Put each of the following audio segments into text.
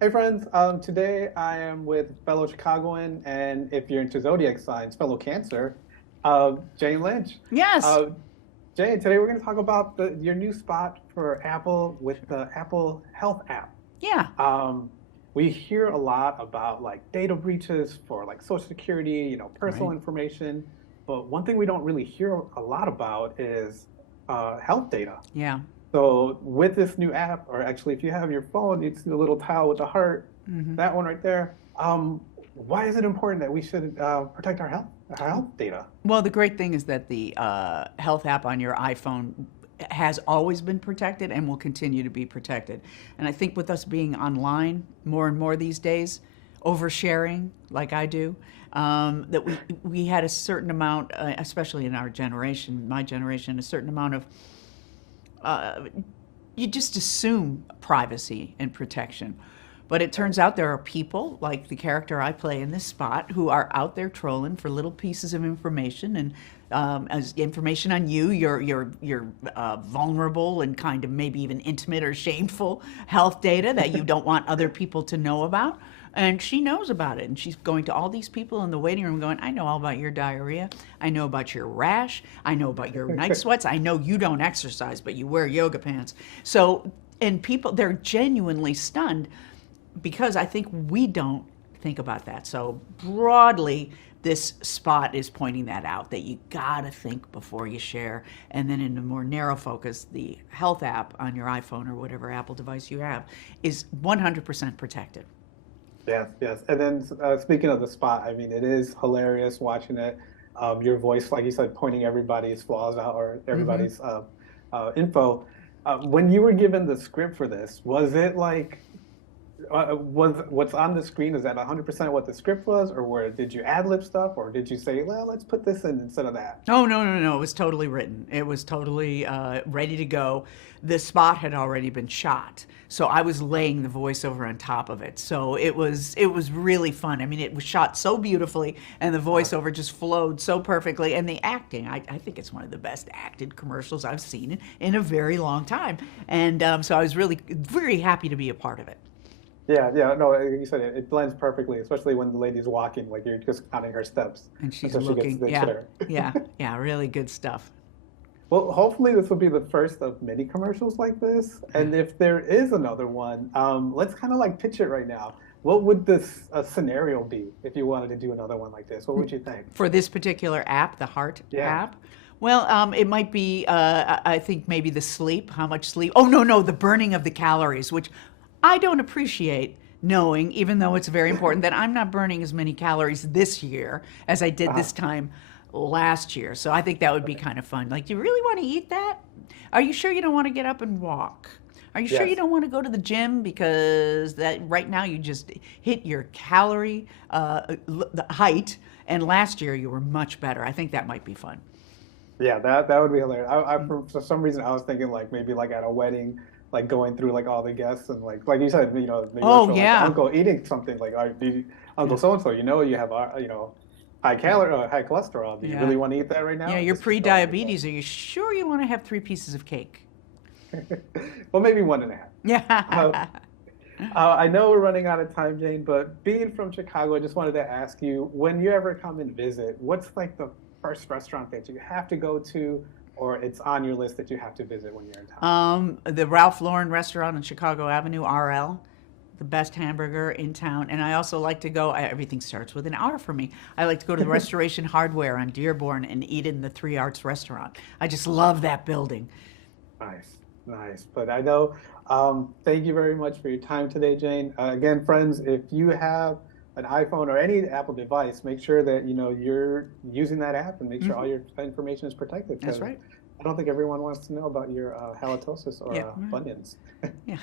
Hey friends, today I am with fellow Chicagoan, and if you're into zodiac signs, fellow Cancer, Jane Lynch. Yes. Uh, Jane, today we're going to talk about your new spot for Apple with the Apple Health app. Yeah. Um, we hear a lot about like data breaches for like Social Security, personal Right. information, but one thing we don't really hear a lot about is health data. Yeah. So with this new app, or actually if you have your phone, you see the little tile with the heart, that one right there. Why is it important that we should protect our health data? Well, the great thing is that the health app on your iPhone has always been protected and will continue to be protected. And I think with us being online more and more these days, oversharing like I do, that we had a certain amount, especially in our generation, my generation, a certain amount of you just assume privacy and protection. But it turns out there are people like the character I play in this spot who are out there trolling for little pieces of information and as information on you, your vulnerable and kind of maybe even intimate or shameful health data that you don't want other people to know about. And she knows about it. And she's going to all these people in the waiting room going, I know all about your diarrhea. I know about your rash. I know about your night sweats. I know you don't exercise, but you wear yoga pants. So, and people, they're genuinely stunned because I think we don't think about that. So, broadly, this spot is pointing that out that you gotta think before you share. And then, in a more narrow focus, the health app on your iPhone or whatever Apple device you have is 100% protected. Yes, yes. And then speaking of the spot, I mean, it is hilarious watching it. Your voice, like you said, pointing everybody's flaws out or everybody's info. When you were given the script for this, was it like was what's on the screen, is that 100% what the script was, or did you ad lib stuff, or did you say, well, let's put this in instead of that? Oh, no, no, no. It was totally written. It was totally ready to go. The spot had already been shot. So I was laying the voiceover on top of it. So it was really fun. I mean, it was shot so beautifully and the voiceover just flowed so perfectly. And the acting, I think it's one of the best acted commercials I've seen in a very long time. And so I was really very happy to be a part of it. Yeah, yeah, no, like you said, it blends perfectly, especially when the lady's walking, like you're just counting her steps And she's until she gets to looking, the yeah, chair. yeah, yeah, really good stuff. Well, hopefully this will be the first of many commercials like this. Yeah. And if there is another one, let's kind of like pitch it right now. What would this scenario be if you wanted to do another one like this? What would you think? For this particular app, the Heart Yeah. app, well, it might be, I think maybe the sleep, how much sleep. Oh, no, no, the burning of the calories, which I don't appreciate knowing, even though it's very important, that I'm not burning as many calories this year as I did Uh-huh. this time last year. So I think that would be Right. kind of fun. Like, do you really want to eat that? Are you sure you don't want to get up and walk? Are you sure you Yes. don't want to go to the gym because that right now you just hit your calorie the height, and last year you were much better. I think that might be fun. Yeah, that would be hilarious. For some reason I was thinking like maybe like at a wedding, like going through like all the guests and like you said, maybe we'll Oh show like the yeah, uncle eating something like, Uncle yeah, so and so, you have high cholesterol. Do you yeah, really want to eat that right yeah. now? You're Just go ahead and go. pre-diabetes. Are you sure you want to have 3 pieces of cake? Well, maybe one and a half. Uh, Yeah. I know we're running out of time, Jane, but being from Chicago, I just wanted to ask you, when you ever come and visit, what's like the first restaurant that you have to go to, or it's on your list that you have to visit when you're in town? The Ralph Lauren restaurant on Chicago Avenue, RL, the best hamburger in town. And I also like to go, everything starts with an R for me. I like to go to the Restoration Hardware on Dearborn and eat in the Three Arts restaurant. I just love that building. Nice, nice. But I know, thank you very much for your time today, Jane. Again, friends, if you have an iPhone or any Apple device, make sure that you're using that app and make sure all your information is protected That's because right. I don't think everyone wants to know about your halitosis or Yeah. bunions, Yeah.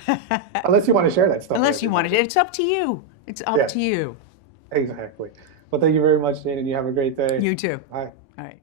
unless you want to share that stuff with Unless you want it. everybody. It's up to you. It's up Yeah, to you. exactly. Well, thank you very much, Jane, and you have a great day. You too. Bye. All right.